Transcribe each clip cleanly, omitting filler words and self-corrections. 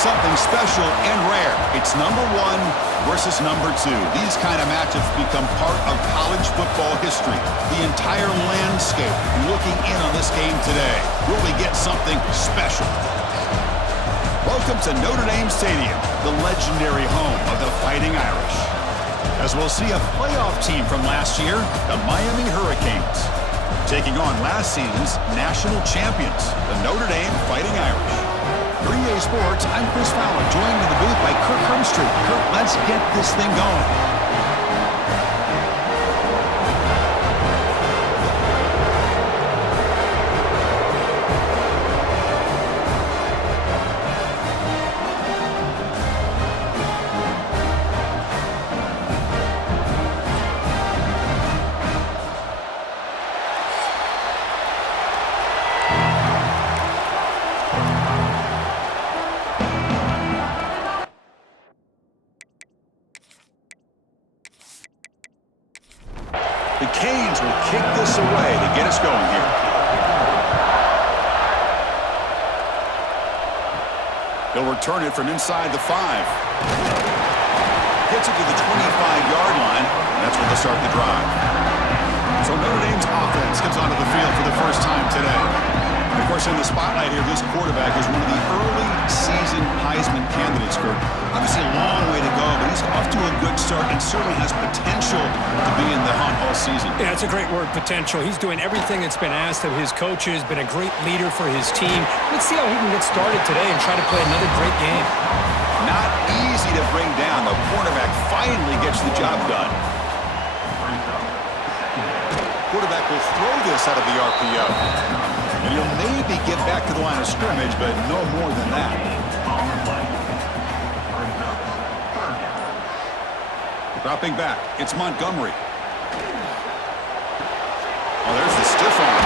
something special and rare. It's number 1 versus number 2. These kind of matchups become part of college football history. The entire landscape looking in on this game today. Will we get something special? Welcome to Notre Dame Stadium, the legendary home of the Fighting Irish. As we'll see a playoff team from last year, the Miami Hurricanes, taking on last season's national champions, the Notre Dame Fighting Irish. For EA Sports, I'm Chris Fowler, joined in the booth by Kirk Hermstreet. Kirk, let's get this thing going. The Canes will kick this away to get us going here. They'll return it from inside the 5. Gets it to the 25-yard line, and that's where they'll start the drive. So Notre Dame's offense comes onto the field for the first time today. Of course, in the spotlight here, this quarterback is one of the early season Heisman candidates, Kirk. Obviously a long way to go, but he's off to a good start and certainly has potential to be in the hunt all season. Yeah, it's a great word, potential. He's doing everything that's been asked of his coaches, been a great leader for his team. Let's see how he can get started today and try to play another great game. Not easy to bring down. The quarterback finally gets the job done. Quarterback will throw this out of the RPO. And he'll maybe get back to the line of scrimmage, but no more than that. Dropping back, it's Montgomery. Oh, there's the stiff arm.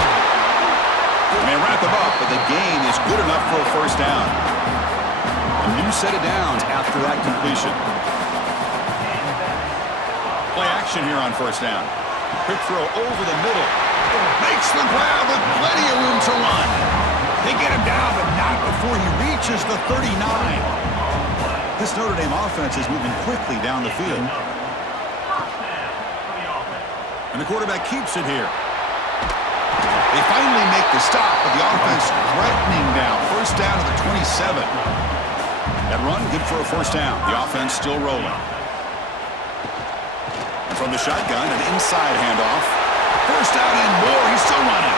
They wrap him up, but the gain is good enough for a first down. A new set of downs after that completion. Play action here on first down. Quick throw over the middle. Makes the grab with plenty of room to run. They get him down, but not before he reaches the 39. This Notre Dame offense is moving quickly down the field. And the quarterback keeps it here. They finally make the stop, but the offense threatening down. First down to the 27. That run, good for a first down. The offense still rolling. And from the shotgun, an inside handoff. First out and more. He's still running.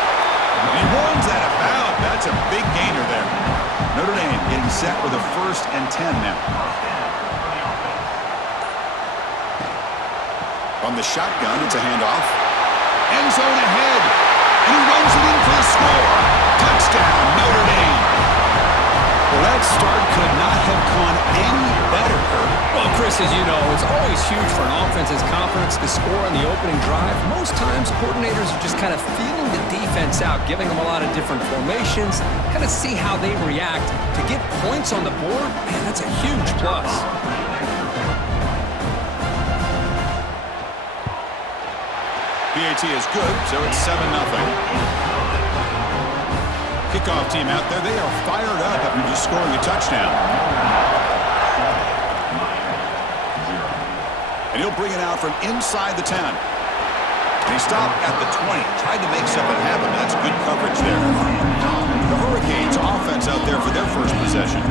And he runs that about. That's a big gainer there. Notre Dame getting set with a 1st and 10 now. From the shotgun, it's a handoff. End zone ahead. And he runs it in for the score. Touchdown, Notre Dame. Well, that start could not have gone any better, Kirk. Well, Chris, as you know, it's always huge for an offense's confidence to score on the opening drive. Most times, coordinators are just kind of feeling the defense out, giving them a lot of different formations, kind of see how they react. To get points on the board, man, that's a huge plus. PAT is good, so it's 7-0. Kickoff team out there, they are fired up after just scoring a touchdown. And he'll bring it out from inside the 10. And he stopped at the 20, tried to make something happen. That's good coverage there. The Hurricanes offense out there for their first possession.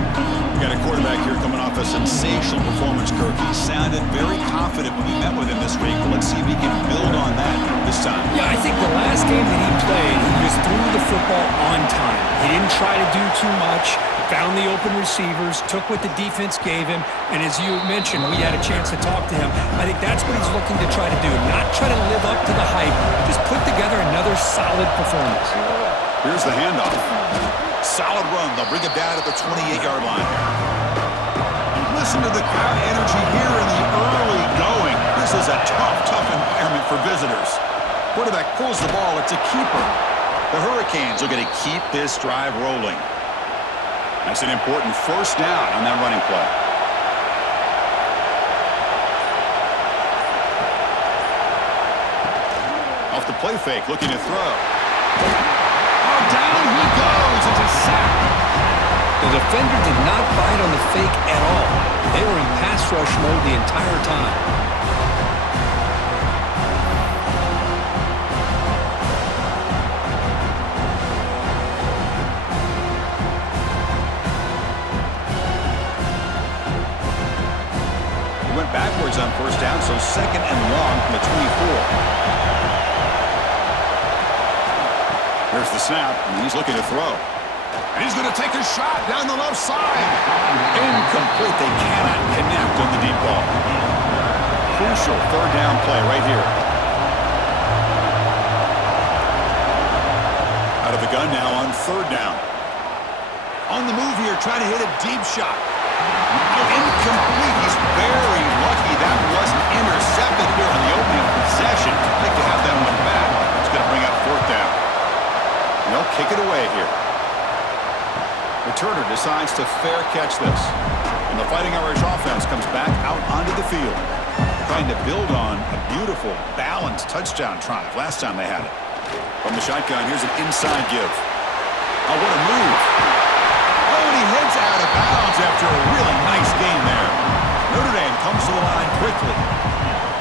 We got a quarterback here coming off a sensational performance, Kirk. He sounded very confident when we met with him this week. Let's see if he can build on that this time. Yeah, I think the last game that he played, he just threw the football on time. He didn't try to do too much, found the open receivers, took what the defense gave him, and as you mentioned, we had a chance to talk to him. I think that's what he's looking to try to do, not try to live up to the hype, just put together another solid performance. Here's the handoff. Solid run. They'll bring it down at the 28-yard line. Listen to the crowd energy here in the early going. This is a tough environment for visitors. Quarterback pulls the ball. It's a keeper. The Hurricanes are going to keep this drive rolling. That's an important first down on that running play. Off the play fake, looking to throw. Oh, down he goes. It's a sack. The defender did not bite on the fake at all. They were in pass rush mode the entire time. Went backwards on first down, so second and long from the 24. Here's the snap, and he's looking to throw. And he's going to take a shot down the left side. Incomplete. They cannot connect on the deep ball. Crucial third down play right here. Out of the gun now on third down. On the move here, trying to hit a deep shot. Incomplete. He's very lucky that wasn't intercepted here on the opening possession. I'd like to have that one back. It's going to bring up fourth down. And they'll kick it away here. Returner decides to fair catch this. And the Fighting Irish offense comes back out onto the field, trying to build on a beautiful, balanced touchdown drive last time they had it. From the shotgun, here's an inside give. Oh, what a move. Oh, and he heads out of bounds after a really nice game there. Notre Dame comes to the line quickly.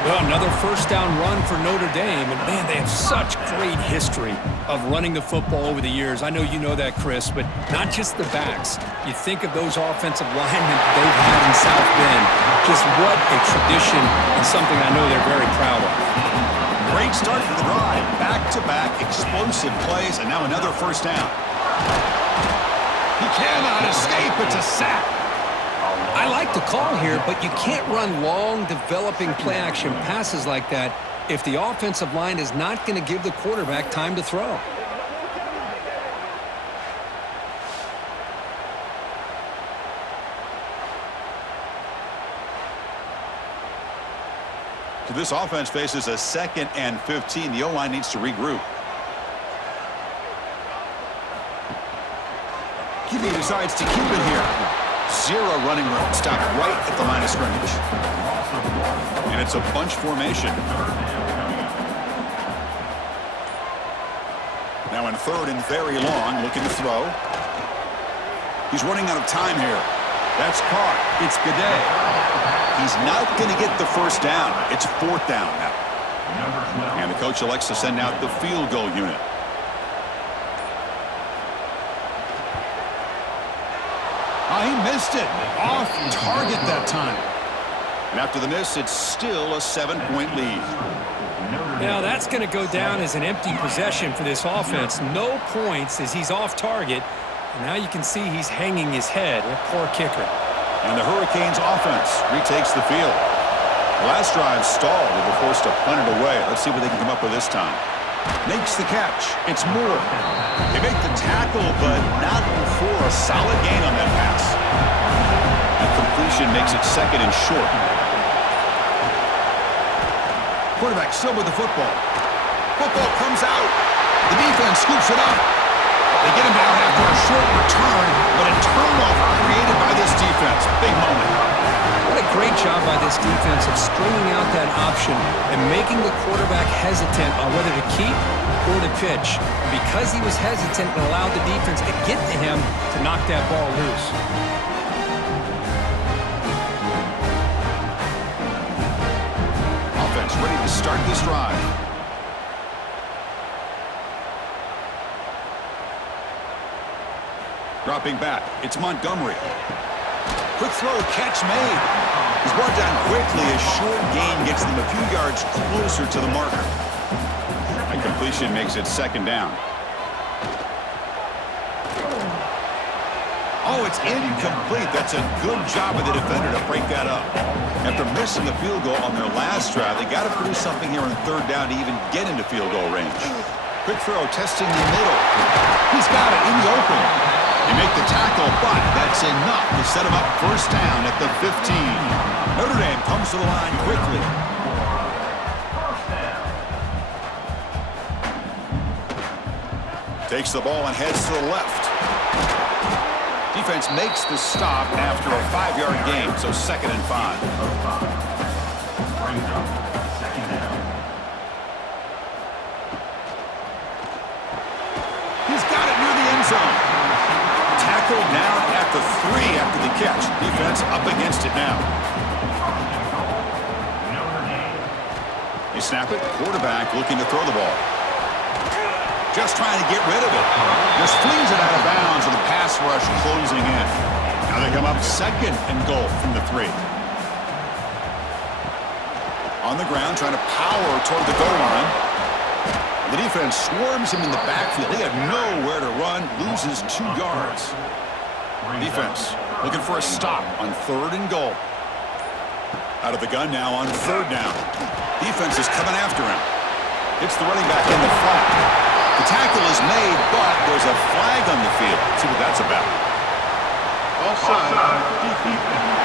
Well, another first down run for Notre Dame, and man, they have such great history of running the football over the years. I know you know that, Chris, but not just the backs. You think of those offensive linemen they've had in South Bend. Just what a tradition and something I know they're very proud of. Great start for the drive. Back-to-back explosive plays, and now another first down. He cannot escape. It's a sack. I like the call here, but you can't run long, developing play-action passes like that if the offensive line is not going to give the quarterback time to throw. So this offense faces a 2nd and 15. The O-line needs to regroup. QB decides to keep it here. Zero running room. Stopped right at the line of scrimmage. And it's a bunch formation. Now in third and very long, looking to throw. He's running out of time here. That's caught. It's Gaudet. He's not going to get the first down. It's fourth down now. And the coach elects to send out the field goal unit. Oh, he missed it. Off target that time. And after the miss, it's still a 7-point lead. Now that's going to go down as an empty possession for this offense. No points as he's off target. And now you can see he's hanging his head. A poor kicker. And the Hurricanes offense retakes the field. The last drive stalled. They were forced to punt it away. Let's see what they can come up with this time. Makes the catch. It's Moore. They make the tackle, but not before a solid gain on that pass. And completion makes it second and short. Quarterback still with the football. Football comes out. The defense scoops it up. They get him down after a short return, but a turnover created by this defense. Big moment. What a great job by this defense of stringing out that option and making the quarterback hesitant on whether to keep or to pitch. And because he was hesitant, it allowed the defense to get to him to knock that ball loose. Offense ready to start this drive. Dropping back, it's Montgomery. Quick throw, catch made. He's brought down quickly. A short gain gets them a few yards closer to the marker. And completion makes it second down. Oh, it's incomplete. That's a good job of the defender to break that up. After missing a field goal on their last drive, they got to produce something here on third down to even get into field goal range. Quick throw, testing the middle. He's got it in the open. They make the tackle, but that's enough to set him up first down at the 15. Notre Dame comes to the line quickly. Takes the ball and heads to the left. Defense makes the stop after a 5-yard gain, so 2nd and 5. He's got it near the end zone. Tackled down at the You snap it, quarterback looking to throw the ball. Just trying to get rid of it. Just flings it out of bounds with the pass rush closing in. Now they come up 2nd and goal from the 3. On the ground, trying to power toward the goal line. The defense swarms him in the backfield. He had nowhere to run, loses 2 yards. Defense looking for a stop on 3rd and goal. Out of the gun now on 3rd down. Defense is coming after him. It's the running back in the flat. The tackle is made, but there's a flag on the field. Let's see what that's about. Offside. Defense.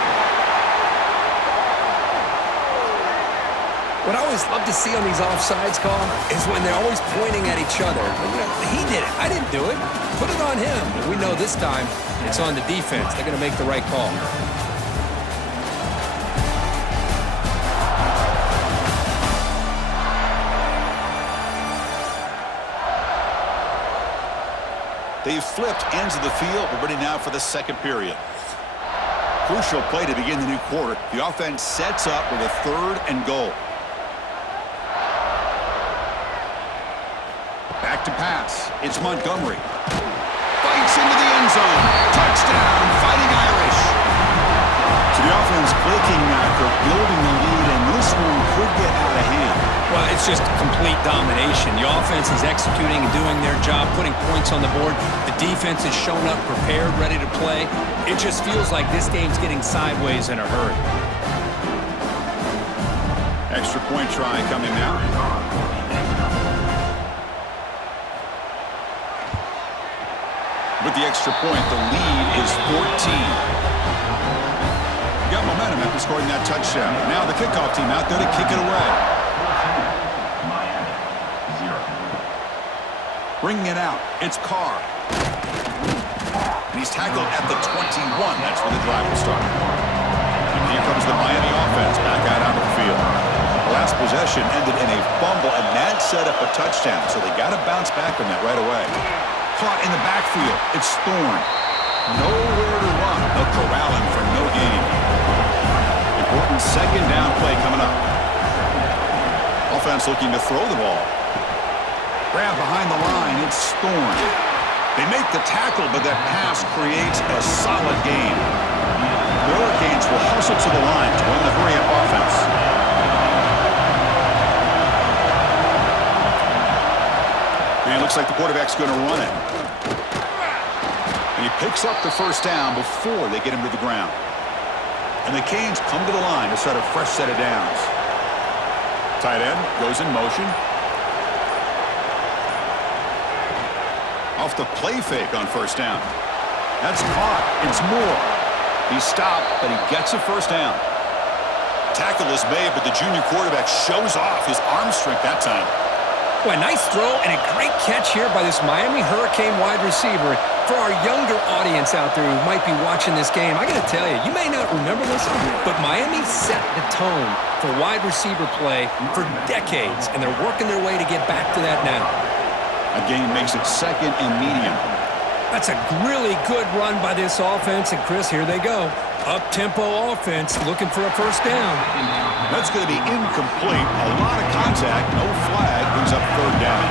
What I always love to see on these offsides call is when they're always pointing at each other. He did it. I didn't do it. Put it on him. We know this time it's on the defense. They're going to make the right call. They've flipped ends of the field. We're ready now for the 2nd period. Crucial play to begin the new quarter. The offense sets up with a 3rd and goal. Back to pass. It's Montgomery. Bites into the end zone. Touchdown, Fighting Irish. So the offense clicking after building the lead, and this one could get out of hand. Well, it's just complete domination. The offense is executing and doing their job, putting points on the board. The defense is showing up prepared, ready to play. It just feels like this game's getting sideways in a hurry. Extra point try coming now. With the extra point, the lead is 14. Got momentum after scoring that touchdown. Now the kickoff team out there to kick it away. Bringing it out, it's Carr. And he's tackled at the 21. That's where the drive will start. And here comes the Miami offense back out onto the field. The last possession ended in a fumble, and that set up a touchdown, so they got to bounce back from that right away. Caught in the backfield, it's Thorne. Nowhere to run. They'll corral him for no gain. Important 2nd down play coming up. Offense looking to throw the ball. Grab behind the line, it's Thorne. They make the tackle, but that pass creates a solid gain. The Hurricanes will hustle to the line to win the hurry-up offense. And it looks like the quarterback's going to run it. And he picks up the 1st down before they get him to the ground. And the Canes come to the line to start a fresh set of downs. Tight end goes in motion. Off the play fake on 1st down. That's caught. It's Moore. He's stopped, but he gets a 1st down. Tackle is made, but the junior quarterback shows off his arm strength that time. Well, a nice throw and a great catch here by this Miami Hurricane wide receiver. For our younger audience out there who might be watching this game, I got to tell you, you may not remember this, but Miami set the tone for wide receiver play for decades, and they're working their way to get back to that now. A gain makes it 2nd and medium. That's a really good run by this offense, and Chris, here they go. Up-tempo offense looking for a 1st down. That's going to be incomplete. A lot of contact, no flag, brings up 3rd down.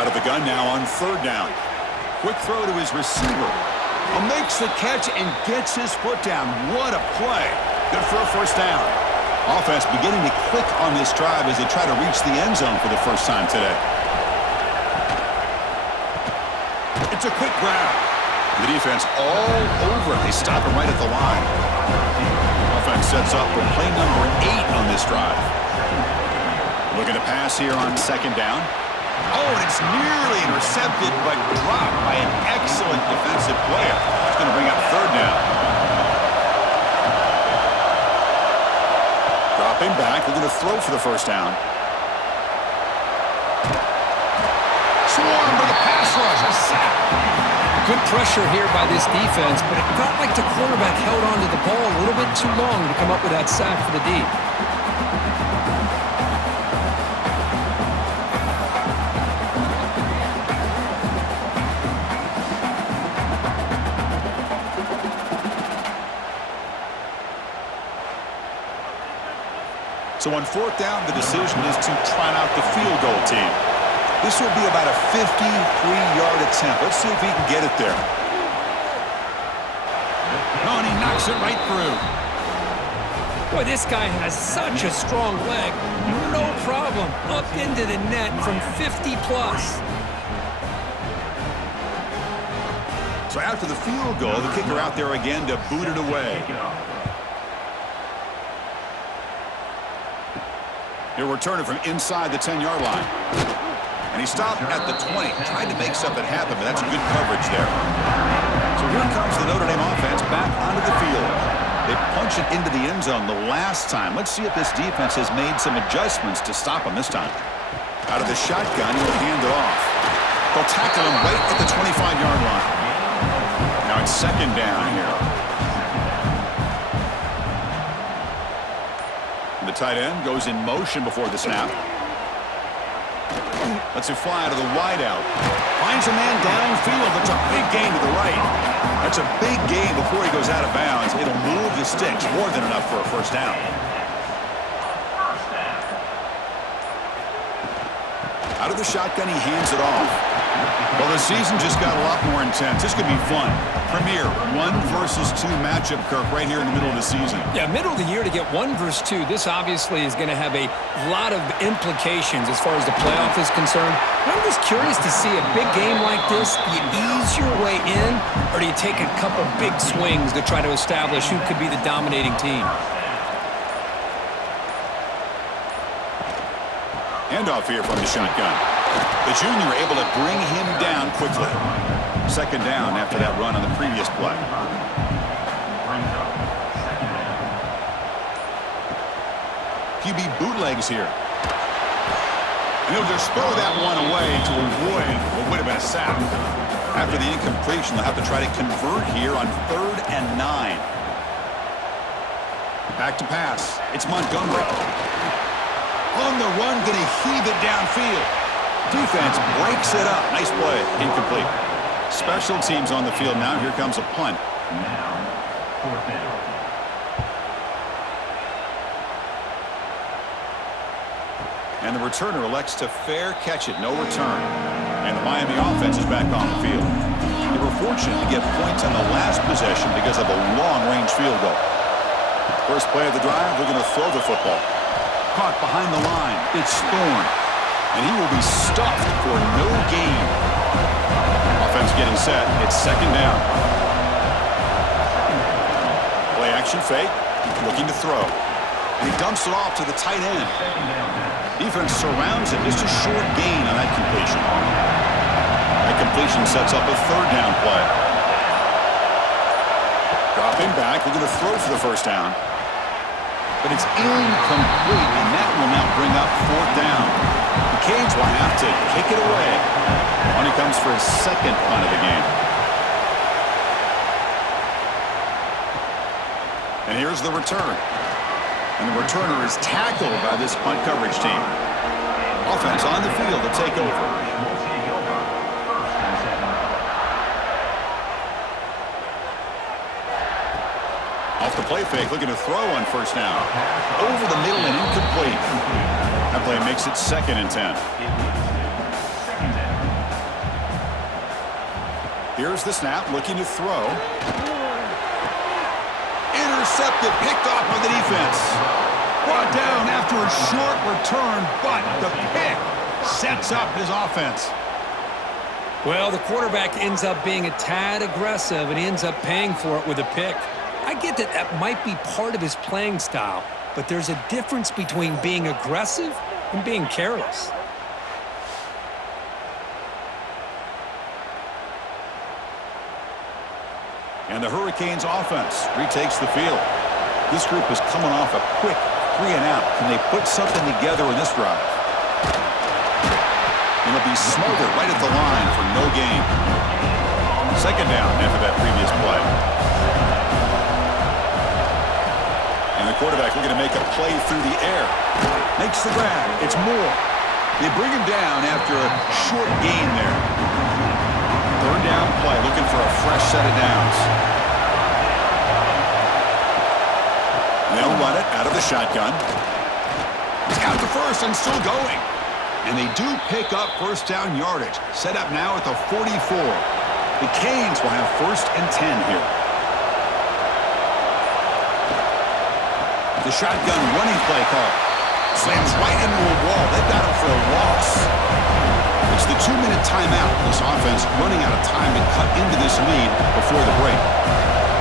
Out of the gun now on 3rd down. Quick throw to his receiver. Makes the catch and gets his foot down. What a play. Good for a 1st down. Offense beginning to click on this drive as they try to reach the end zone for the first time today. It's a quick grab. The defense all over it. They stop him right at the line. Offense sets up for play number 8 on this drive. Looking to pass here on 2nd down. Oh, and it's nearly intercepted, but dropped by an excellent defensive player. It's going to bring up 3rd down. Dropping back, they're going to throw for the 1st down. Swarm with a pass rush, a sack. Good pressure here by this defense, but it felt like the quarterback held on to the ball a little bit too long to come up with that sack for the D. So on fourth down, the decision is to try out the field goal team. This will be about a 53-yard attempt. Let's see if he can get it there. Oh, and he knocks it right through. Boy, this guy has such a strong leg. No problem. Up into the net from 50-plus. So after the field goal, the kicker out there again to boot it away. He'll return it from inside the 10-yard line. And he stopped at the 20. Tried to make something happen, but that's good coverage there. So here comes the Notre Dame offense back onto the field. They punch it into the end zone the last time. Let's see if this defense has made some adjustments to stop him this time. Out of the shotgun, he'll hand it off. They'll tackle him right at the 25-yard line. Now it's second down here. The tight end goes in motion before the snap. Lets it fly to the wideout. Finds a man downfield. That's a big gain to the right. That's a big gain before he goes out of bounds. It'll move the sticks more than enough for a first down. Out of the shotgun, he hands it off. Well, the season just got a lot more intense. This could be fun. Premier 1 versus 2 matchup, Kirk, right here in the middle of the season. Yeah, middle of the year to get 1 versus 2. This obviously is going to have a lot of implications as far as the playoff is concerned. I'm just curious to see a big game like this. Do you ease your way in, or do you take a couple big swings to try to establish who could be the dominating team? Handoff here from the shotgun. The junior able to bring him down quickly. Second down after that run on the previous play. QB bootlegs here. And he'll just throw that one away to avoid what would have been a sack. After the incompletion, they'll have to try to convert here on 3rd and 9. Back to pass. It's Montgomery. On the run, going to heave it downfield. Defense breaks it up. Nice play. Incomplete. Special teams on the field now. Here comes a punt. And the returner elects to fair catch it. No return. And the Miami offense is back on the field. They were fortunate to get points on the last possession because of a long-range field goal. First play of the drive, they're going to throw the football. Caught behind the line. It's Thorne. And he will be stuffed for no gain. Offense getting set. It's second down. Play action fake. Looking to throw. And he dumps it off to the tight end. Defense surrounds it. Just a short gain on that completion. That completion sets up a third down play. Dropping back. They're going to throw for the first down. But it's incomplete, and that will now bring up fourth down. The Canes will have to kick it away when he comes for his second punt of the game. And here's the return. And the returner is tackled by this punt coverage team. Offense on the field to take over. Off the play fake, looking to throw on first down. Over the middle and incomplete. That play makes it 2nd and 10. Here's the snap, looking to throw. Intercepted, picked off by the defense. Brought down after a short return, but the pick sets up his offense. Well, the quarterback ends up being a tad aggressive, and he ends up paying for it with a pick. I get that that might be part of his playing style, but there's a difference between being aggressive and being careless. And the Hurricanes offense retakes the field. This group is coming off a quick 3 and out. Can they put something together in this drive? And it'll be smothered right at the line for no gain. Second down after that previous play. And the quarterback looking to make a play through the air. Makes the grab. It's Moore. They bring him down after a short gain there. Third down play, looking for a fresh set of downs. And they'll run it out of the shotgun. He's got the first and still going. And they do pick up first down yardage. Set up now at the 44. The Canes will have 1st and 10 here. The shotgun running play call. Slams right into a wall. They've got him for a loss. It's the 2-minute timeout. This offense running out of time to cut into this lead before the break.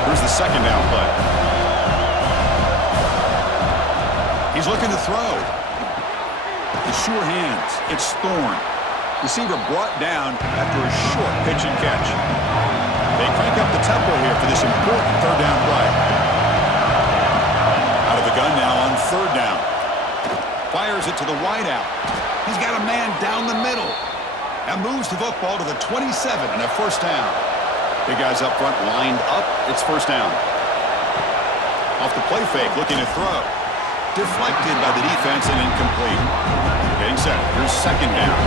Here's the 2nd down play. He's looking to throw. The sure hands. It's Thorne. Receiver brought down after a short pitch and catch. They crank up the tempo here for this important 3rd down play. Out of the gun now on 3rd down. Fires it to the wideout. He's got a man down the middle. And moves the football to the 27 and a 1st down. Big guys up front lined up. It's 1st down. Off the play fake, looking to throw. Deflected by the defense and incomplete. Getting set. Here's 2nd down.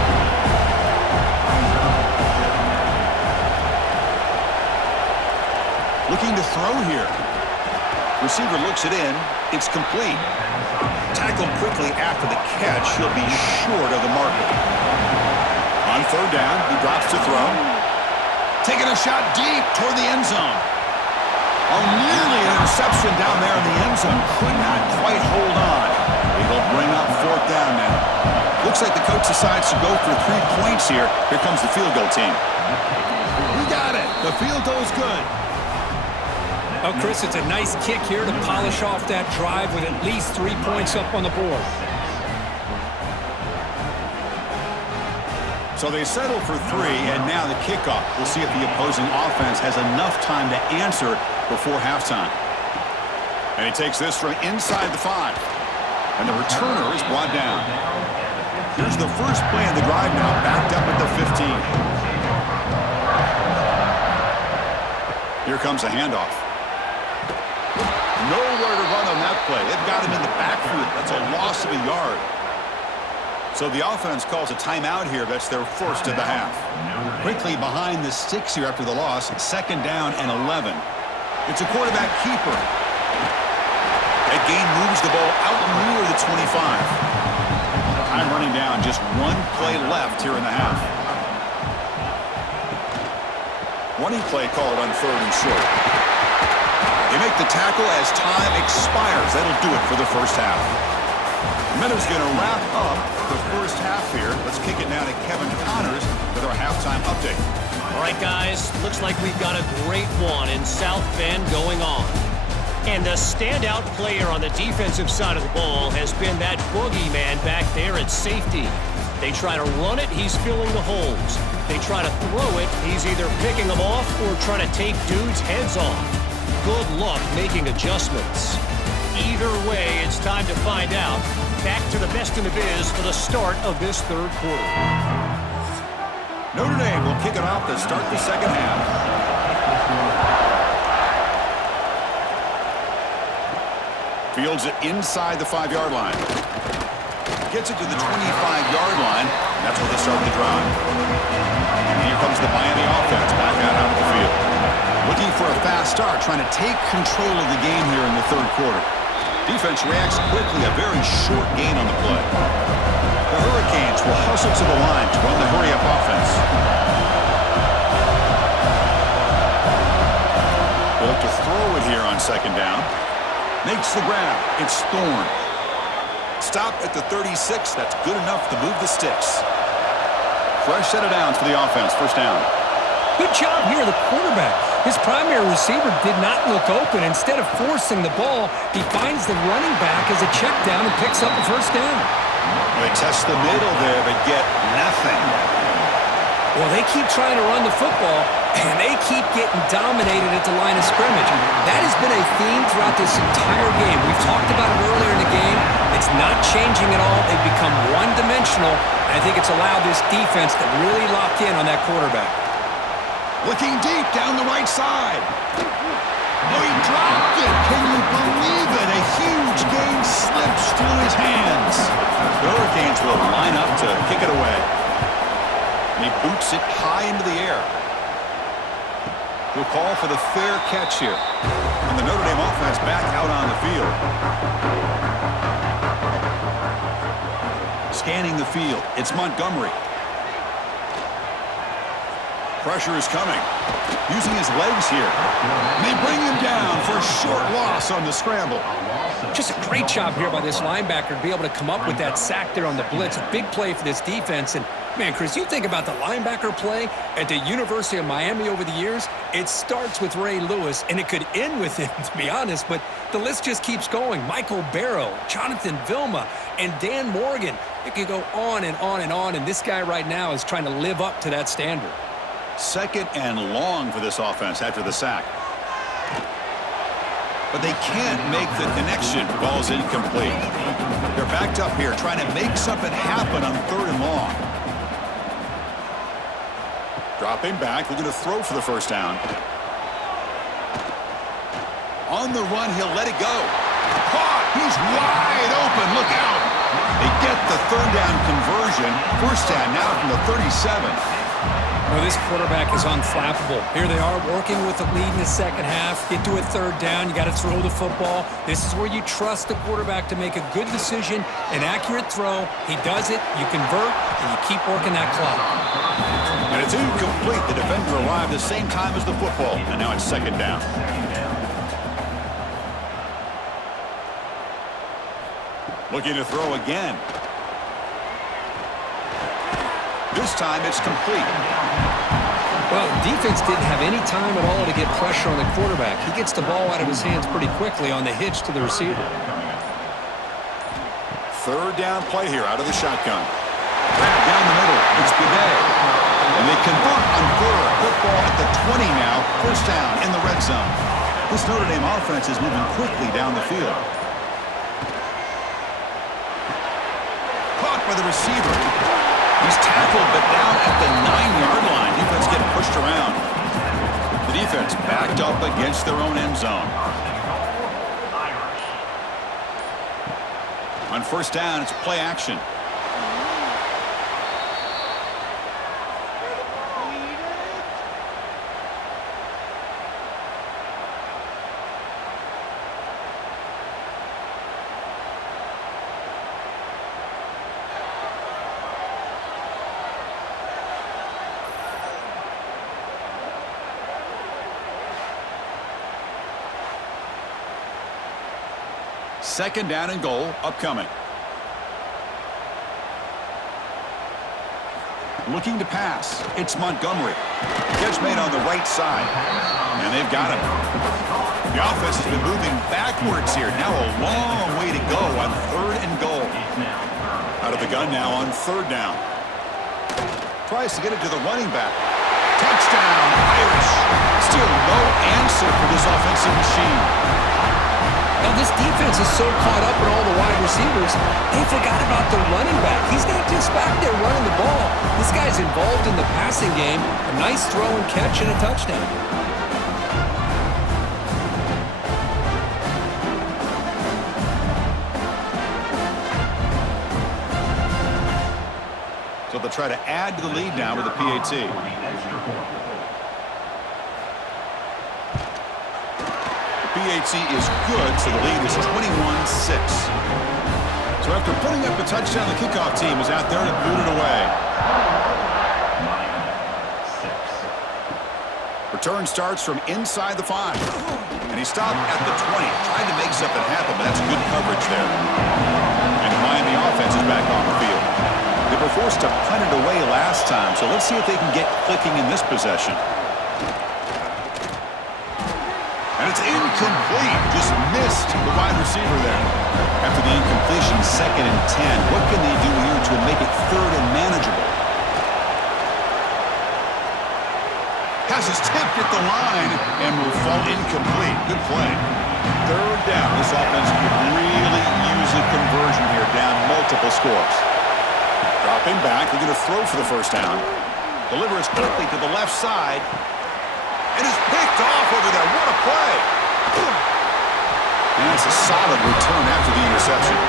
Looking to throw here. Receiver looks it in. It's complete. Tackled quickly after the catch. He'll be short of the marker. On 3rd down, he drops to throw. Taking a shot deep toward the end zone. Oh, nearly an interception down there in the end zone. Could not quite hold on. It'll bring up 4th down now. Looks like the coach decides to go for 3 points here. Here comes the field goal team. We got it. The field goal's good. Oh, Chris, it's a nice kick here to polish off that drive with at least 3 points up on the board. So they settle for 3, and now the kickoff. We'll see if the opposing offense has enough time to answer before halftime. And he takes this from inside the 5. And the returner is brought down. Here's the first play of the drive now, backed up at the 15. Here comes a handoff. Nowhere to run on that play. They've got him in the backfield. That's a loss of a yard. So the offense calls a timeout here. That's their 1st of the half. Quickly behind the sticks here after the loss. 2nd down and 11. It's a quarterback keeper. That gain moves the ball out near the 25. Time running down. Just 1 play left here in the half. Running play called on 3rd and short. They make the tackle as time expires. That'll do it for the 1st half. Meadow's going to wrap up the 1st half here. Let's kick it now to Kevin Connors with our halftime update. All right, guys, looks like we've got a great one in South Bend going on. And the standout player on the defensive side of the ball has been that boogeyman back there at safety. They try to run it, he's filling the holes. They try to throw it, he's either picking them off or trying to take dudes' heads off. Good luck making adjustments. Either way, it's time to find out. Back to the best in the biz for the start of this 3rd quarter. Notre Dame will kick it off to start the 2nd half. Fields it inside the 5-yard line. Gets it to the 25-yard line. That's where they start the drive. And here comes the Miami offense back out onto the field. Looking for a fast start, trying to take control of the game here in the 3rd quarter. Defense reacts quickly, a very short gain on the play. The Hurricanes will hustle to the line to run the hurry-up offense. They'll look to throw it here on 2nd down. Makes the grab. It's Thorne. Stop at the 36. That's good enough to move the sticks. Fresh set of downs for the offense. 1st down. Good job here, the quarterback. His primary receiver did not look open. Instead of forcing the ball, he finds the running back as a check down and picks up a 1st down. They test the middle there, but get nothing. Well, they keep trying to run the football, and they keep getting dominated at the line of scrimmage. That has been a theme throughout this entire game. We've talked about it earlier in the game. It's not changing at all. They've become one-dimensional, and I think it's allowed this defense to really lock in on that quarterback. Looking deep down the right side. Oh, he dropped it. Can you believe it? A huge gain slips through his hands. The Hurricanes will line up to kick it away. And he boots it high into the air. He'll call for the fair catch here. And the Notre Dame offense back out on the field. scanning the field. It's Montgomery. Pressure is coming. Using his legs here. They bring him down for a short loss on the scramble. Just a great job here by this linebacker to be able to come up with that sack there on the blitz. A big play for this defense. And, man, Chris, you think about the linebacker play at the University of Miami over the years, it starts with Ray Lewis, and it could end with him, to be honest, but the list just keeps going. Michael Barrow, Jonathan Vilma, and Dan Morgan. It could go on and on and on, and this guy right now is trying to live up to that standard. Second and long for this offense after the sack. But they can't make the connection. Ball's incomplete. They're backed up here trying to make something happen on third and long. Dropping back, looking to throw for the first down. On the run, he'll let it go. Caught! He's wide open. Look out! They get the third down conversion. First down now from the 37. Well, this quarterback is unflappable. Here they are working with the lead in the second half. Get to a third down. You got to throw the football. This is where you trust the quarterback to make a good decision, an accurate throw. He does it. You convert, and you keep working that clock. And it's incomplete. The defender arrived the same time as the football, and now it's second down. Looking to throw again. This time it's complete. Well, defense didn't have any time at all to get pressure on the quarterback. He gets the ball out of his hands pretty quickly on the hitch to the receiver. Third down play here out of the shotgun. Down the middle, it's Bidet. And they convert on third. Football at the 20 now. First down in the red zone. This Notre Dame offense is moving quickly down the field. Caught by the receiver. He's tackled, but down at the 9-yard line. Defense getting pushed around. The defense backed up against their own end zone. On first down, it's play action. Second down and goal upcoming. Looking to pass. It's Montgomery. Catch made on the right side. And they've got him. The offense has been moving backwards here. Now a long way to go on third and goal. Out of the gun now on third down. Tries to get it to the running back. Touchdown, Irish. Still no answer for this offensive machine. Now, this defense is so caught up in all the wide receivers, they forgot about the running back. He's not just back there running the ball. This guy's involved in the passing game. A nice throw and catch and a touchdown. So they'll try to add to the lead now with a PAT. PAT is good, so the lead is 21-6. So after putting up a touchdown, the kickoff team is out there to boot it away. Return starts from inside the 5. And he stopped at the 20, trying to make something happen, but that's good coverage there. And the Miami offense is back on the field. They were forced to punt it away last time, so let's see if they can get clicking in this possession. And it's incomplete. Just missed the wide receiver there. After the incompletion, second and 10. What can they do here to make it third and manageable? Has his tipped at the line and will fall incomplete. Good play. Third down. This offense could really use a conversion here, down multiple scores. Dropping back. They're going to throw for the first down. Delivers quickly to the left side. And is picked off over there. What a play. And it's a solid return after the interception.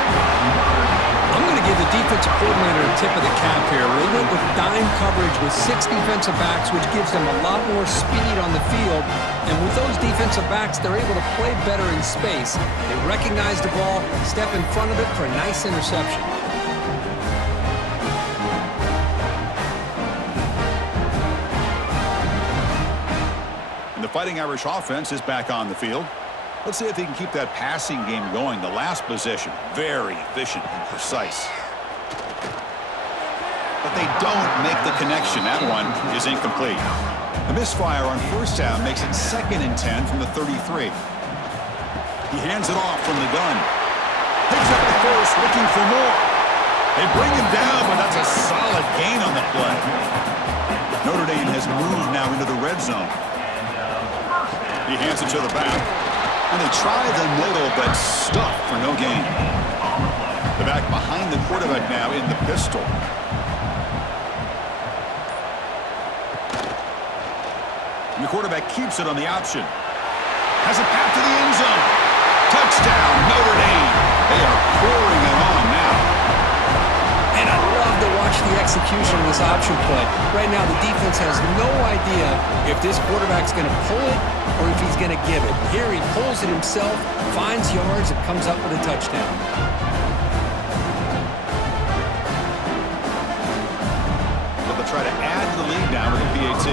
I'm going to give the defensive coordinator a tip of the cap here. They went with dime coverage with 6 defensive backs, which gives them a lot more speed on the field. And with those defensive backs, they're able to play better in space. They recognize the ball, step in front of it for a nice interception. And the Fighting Irish offense is back on the field. Let's see if they can keep that passing game going. The last possession, very efficient and precise. But they don't make the connection. That one is incomplete. The misfire on first down makes it 2nd and 10 from the 33. He hands it off from the gun. Picks up the first, looking for more. They bring him down, but that's a solid gain on the play. Notre Dame has moved now into the red zone. He hands it to the back. And they try the middle, but stuffed for no gain. The back behind the quarterback now in the pistol. And the quarterback keeps it on the option. Has a path to the end zone. Touchdown, Notre Dame. They are pouring it on now. And I love to watch the execution of this option play. Right now, the defense has no idea if this quarterback's going to pull it or if he's going to give it. Here he pulls it himself, finds yards, and comes up with a touchdown. So they'll try to add to the lead now with a PAT.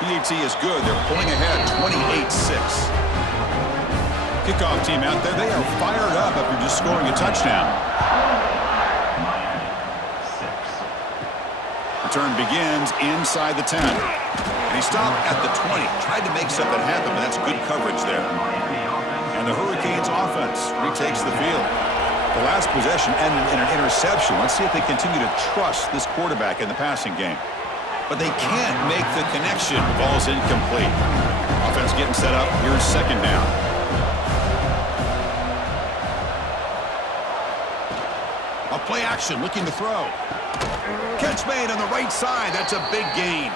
PAT is good. They're pulling ahead 28-6. Kickoff team out there, they are fired up after just scoring a touchdown. Return begins inside the 10. And he stopped at the 20. Tried to make something happen, but that's good coverage there. And the Hurricanes offense retakes the field. The last possession ended in an interception. Let's see if they continue to trust this quarterback in the passing game. But they can't make the connection. Ball's incomplete. Offense getting set up. Here's 2nd down. A play action, looking to throw. Catch made on the right side. That's a big gain.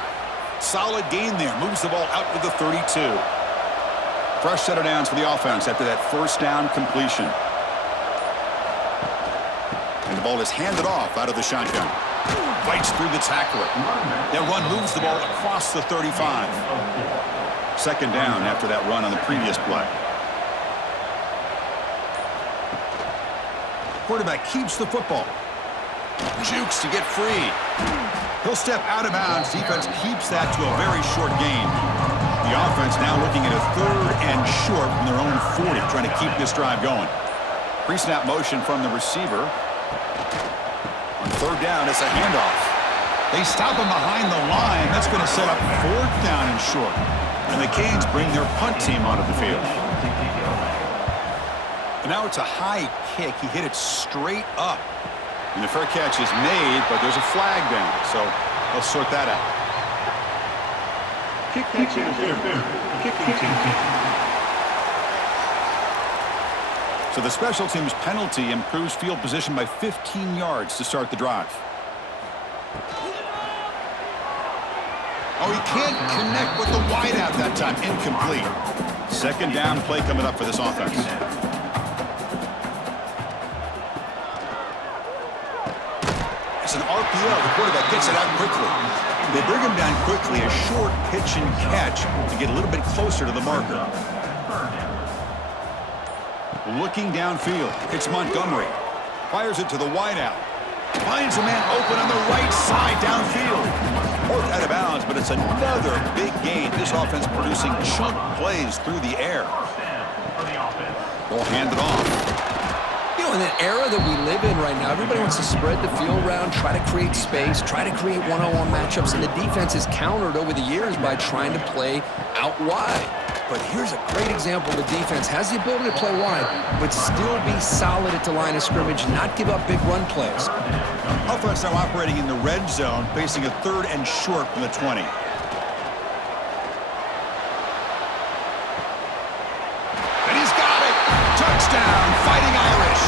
Solid gain there. Moves the ball out to the 32. Fresh set of downs for the offense after that first down completion. And the ball is handed off out of the shotgun. Fights through the tackler. That run moves the ball across the 35. 2nd down after that run on the previous play. Quarterback keeps the football. Jukes to get free. He'll step out of bounds. Defense keeps that to a very short gain. The offense now looking at a 3rd and short from their own 40, trying to keep this drive going. Pre-snap motion from the receiver. On 3rd down, it's a handoff. They stop him behind the line. That's going to set up 4th down and short. And the Canes bring their punt team onto the field. And now it's a high kick. He hit it straight up. And the fair catch is made, but there's a flag down. So they'll sort that out. Kicking team. So the special teams penalty improves field position by 15 yards to start the drive. Oh, he can't connect with the wideout that time. Incomplete. 2nd down play coming up for this offense. It's an RPO. The quarterback gets it out quickly. They bring him down quickly, a short pitch and catch to get a little bit closer to the marker. Looking downfield, it's Montgomery. Fires it to the wideout. Finds a man open on the right side downfield. Both out of bounds, but it's another big gain. This offense producing chunk plays through the air. Ball handed off. You know, in the era that we live in right now, everybody wants to spread the field around, try to create space, try to create one-on-one matchups, and the defense is countered over the years by trying to play out wide. But here's a great example. The defense has the ability to play wide, but still be solid at the line of scrimmage, not give up big run plays. Offense now operating in the red zone, facing a 3rd and short from the 20. And he's got it! Touchdown, Fighting Irish!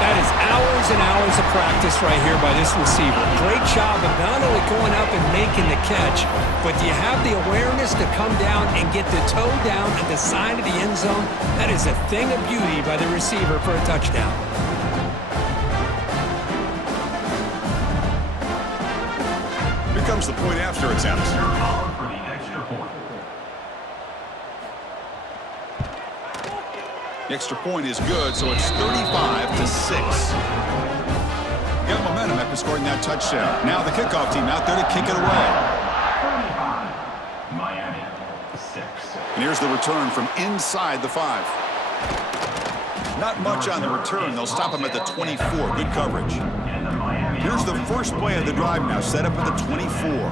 That is hours and hours of practice right here by this receiver. Great job of not only going up and making the catch, but do you have the awareness to come down and get the toe down at the side of the end zone? That is a thing of beauty by the receiver for a touchdown. Here comes the point after attempt. The extra point is good, so it's 35-6. Got momentum momentum after scoring that touchdown. Now the kickoff team out there to kick it away. Miami, 6. And here's the return from inside the 5. Not much on the return. They'll stop him at the 24. Good coverage. Here's the first play of the drive now, set up at the 24.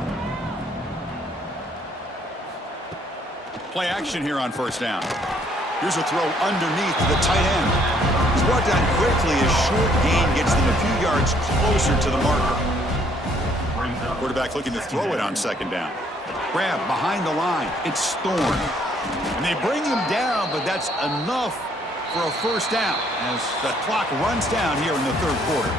Play action here on first down. Here's a throw underneath to the tight end. He's brought down quickly as short gain gets them a few yards closer to the marker. Quarterback looking to throw it on second down. Grab behind the line. It's Thorne. And they bring him down, but that's enough for a first down as the clock runs down here in the third quarter.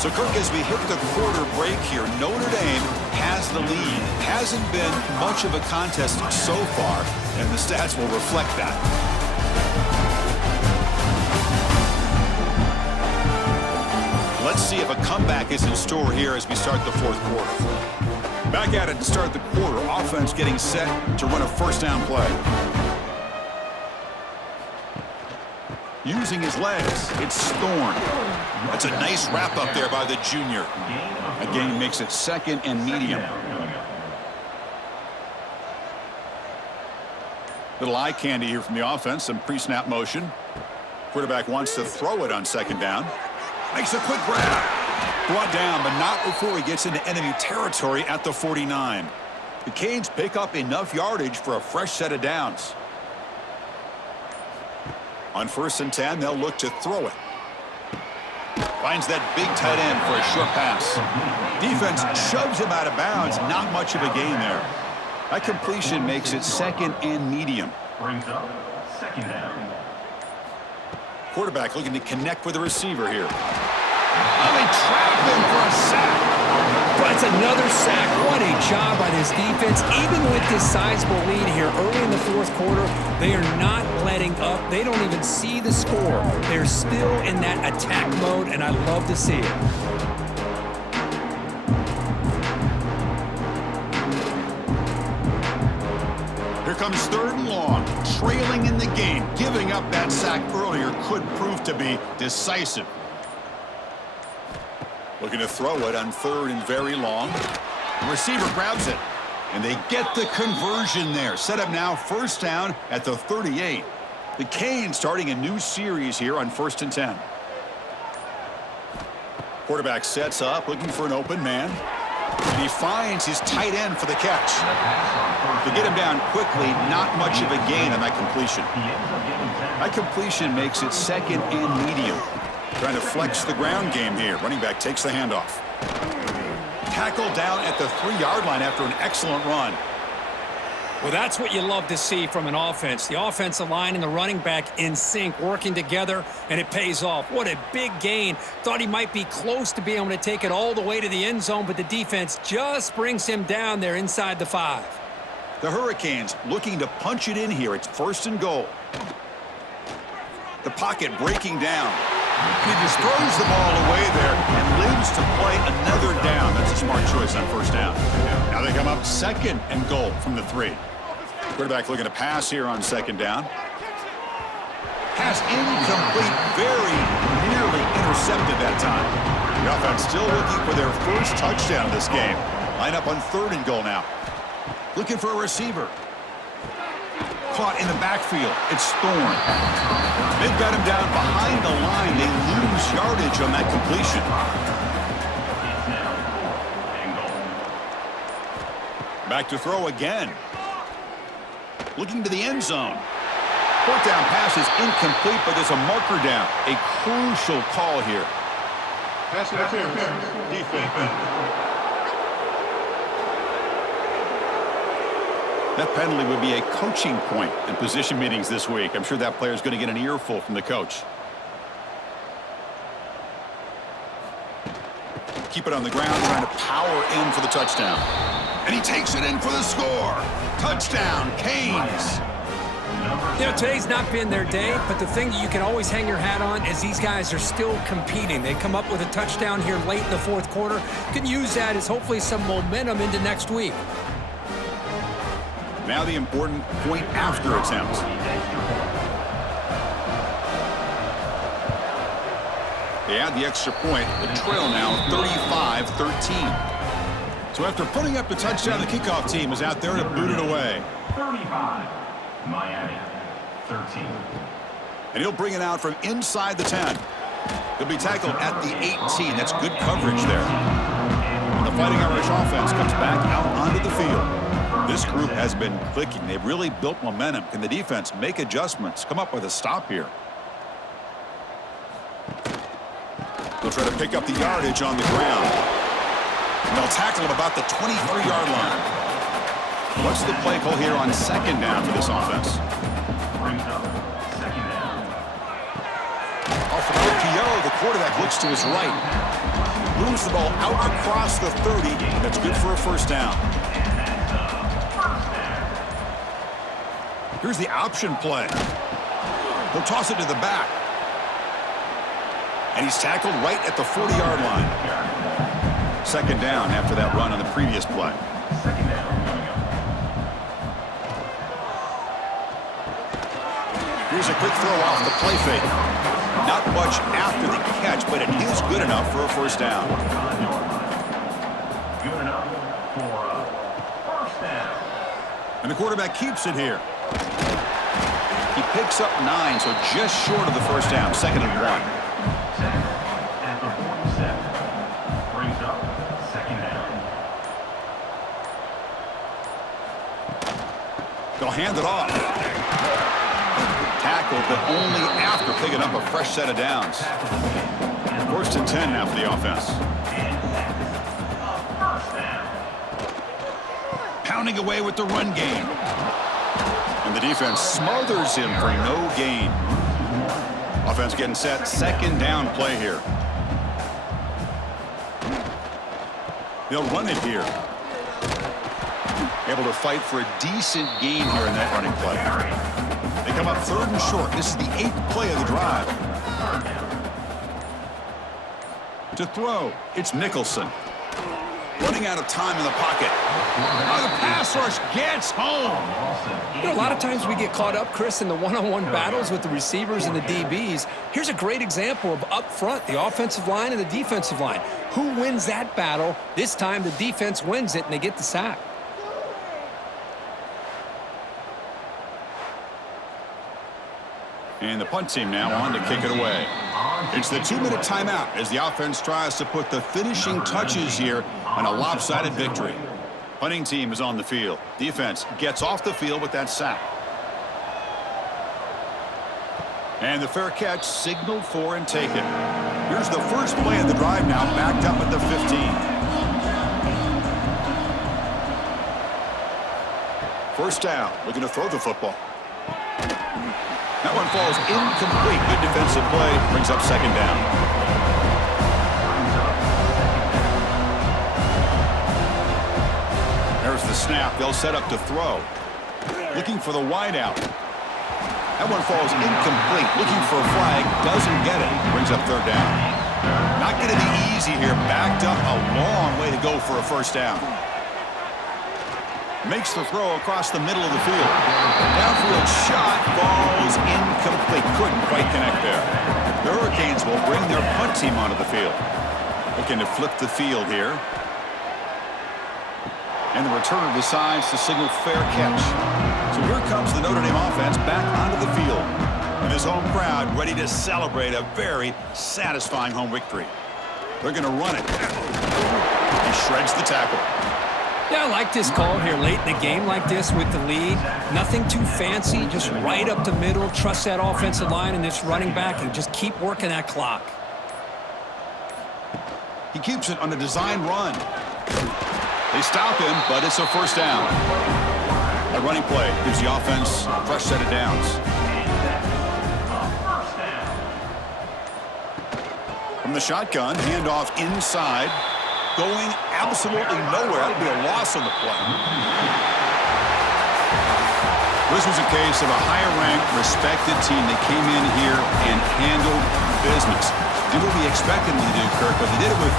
So, Kirk, as we hit the quarter break here, Notre Dame has the lead. Hasn't been much of a contest so far, and the stats will reflect that. Let's see if a comeback is in store here as we start the fourth quarter. Back at it to start the quarter. Offense getting set to run a first down play. Using his legs, it's Thorne. That's a nice wrap up there by the junior. That gain makes it second and medium. Little eye candy here from the offense, some pre-snap motion. Quarterback wants to throw it on second down. Makes a quick grab. Brought down, but not before he gets into enemy territory at the 49. The Canes pick up enough yardage for a fresh set of downs. On 1st and 10, they'll look to throw it. Finds that big tight end for a short pass. Defense shoves him out of bounds. Not much of a gain there. That completion makes it second and medium. Brings up second down. Quarterback looking to connect with the receiver here. Oh, they trapped him for a sack. That's another sack. What a job by this defense. Even with this sizable lead here early in the fourth quarter, they are not letting up. They don't even see the score. They're still in that attack mode, and I love to see it. Here comes 3rd and long. Trailing in the game. Giving up that sack earlier could prove to be decisive. Looking to throw it on 3rd and very long. The receiver grabs it. And they get the conversion there. Set up now first down at the 38. The Canes starting a new series here on 1st and 10. Quarterback sets up, looking for an open man. And he finds his tight end for the catch. To get him down quickly, not much of a gain on that completion. That completion makes it second and medium. Trying to flex the ground game here. Running back takes the handoff. Tackled down at the 3-yard line after an excellent run. Well, that's what you love to see from an offense. The offensive line and the running back in sync, working together, and it pays off. What a big gain. Thought he might be close to being able to take it all the way to the end zone, but the defense just brings him down there inside the 5. The Hurricanes looking to punch it in here. It's 1st and goal. The pocket breaking down. And he just throws the ball away there and lives to play another down. That's a smart choice on first down. Now they come up 2nd and goal from the 3. Quarterback looking to pass here on 2nd down. Pass incomplete, very nearly intercepted that time. The offense still looking for their first touchdown this game. Line up on 3rd and goal now. Looking for a receiver. Caught in the backfield. It's Thorne. They've got him down behind the line. They lose yardage on that completion. Back to throw again. Looking to the end zone. 4th down pass is incomplete, but there's a marker down. A crucial call here. Pass interference. Defense. That penalty would be a coaching point in position meetings this week. I'm sure that player is going to get an earful from the coach. Keep it on the ground, trying to power in for the touchdown. And he takes it in for the score. Touchdown, Canes. You know, today's not been their day, but the thing that you can always hang your hat on is these guys are still competing. They come up with a touchdown here late in the fourth quarter. You can use that as hopefully some momentum into next week. Now the important point after attempt. They add the extra point. The trail now 35-13. So after putting up the touchdown, the kickoff team is out there to boot it away. 35, Miami, 13. And he'll bring it out from inside the 10. He'll be tackled at the 18. That's good coverage there. And the Fighting Irish offense comes back out onto the field. This group has been clicking. They've really built momentum. Can the defense make adjustments? Come up with a stop here. They'll try to pick up the yardage on the ground. And they'll tackle him about the 23-yard line. What's the play call here on second down for this offense? Brings up second down. Off an RPO, the quarterback looks to his right. Moves the ball out across the 30. That's good for a first down. Here's the option play. He'll toss it to the back. And he's tackled right at the 40-yard line. Second down after that run on the previous play. Second down. Here's a quick throw off the play fake. Not much after the catch, but it is good enough for a first down. Good enough for a first down. And the quarterback keeps it here. He picks up 9, so just short of the first down. Second and 1. Second at the 47. Brings up second down. They'll hand it off. Tackled, but only after picking up a fresh set of downs. First and 10 now for the offense. Pounding away with the run game. And the defense smothers him for no gain. Offense getting set. Second down play here. They'll run it here. Able to fight for a decent gain here in that running play. They come up third and short. This is the 8th play of the drive. To throw, it's Nicholson. Running out of time in the pocket. Oh, the pass rush gets home. You know, a lot of times we get caught up, Chris, in the one-on-one battles with the receivers and the DBs. Here's a great example of up front, the offensive line and the defensive line. Who wins that battle? This time the defense wins it and they get the sack. And the punt team now on to kick it away. It's the 2-minute timeout as the offense tries to put the finishing touches here on a lopsided victory. Punting team is on the field. Defense gets off the field with that sack. And the fair catch signaled for and taken. Here's the first play of the drive now, backed up at the 15. First down, looking to throw the football. That one falls incomplete. Good defensive play. Brings up second down. There's the snap. They'll set up to throw. Looking for the wide out. That one falls incomplete. Looking for a flag. Doesn't get it. Brings up third down. Not going to be easy here. Backed up a long way to go for a first down. Makes the throw across the middle of the field. Downfield shot falls incomplete. Couldn't quite connect there. The Hurricanes will bring their punt team onto the field. Looking to flip the field here. And the returner decides to signal fair catch. So here comes the Notre Dame offense back onto the field. And this home crowd ready to celebrate a very satisfying home victory. They're going to run it. He shreds the tackle. Yeah, I like this call here late in the game like this with the lead. Nothing too fancy, just right up the middle. Trust that offensive line and this running back and just keep working that clock. He keeps it on a design run. They stop him, but it's a first down. A running play gives the offense a fresh set of downs. From the shotgun, handoff inside. Going absolutely nowhere. That'll be a loss on the play. This was a case of a higher-ranked, respected team that came in here and handled business. Did what we expected them to do, Kirk, but they did it with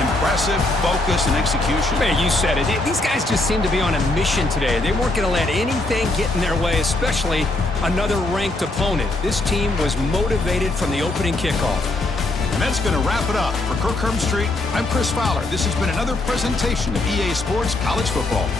impressive focus and execution. Man, you said it. These guys just seem to be on a mission today. They weren't going to let anything get in their way, especially another ranked opponent. This team was motivated from the opening kickoff. And that's going to wrap it up. For Kirk Herbstreit, I'm Chris Fowler. This has been another presentation of EA Sports College Football.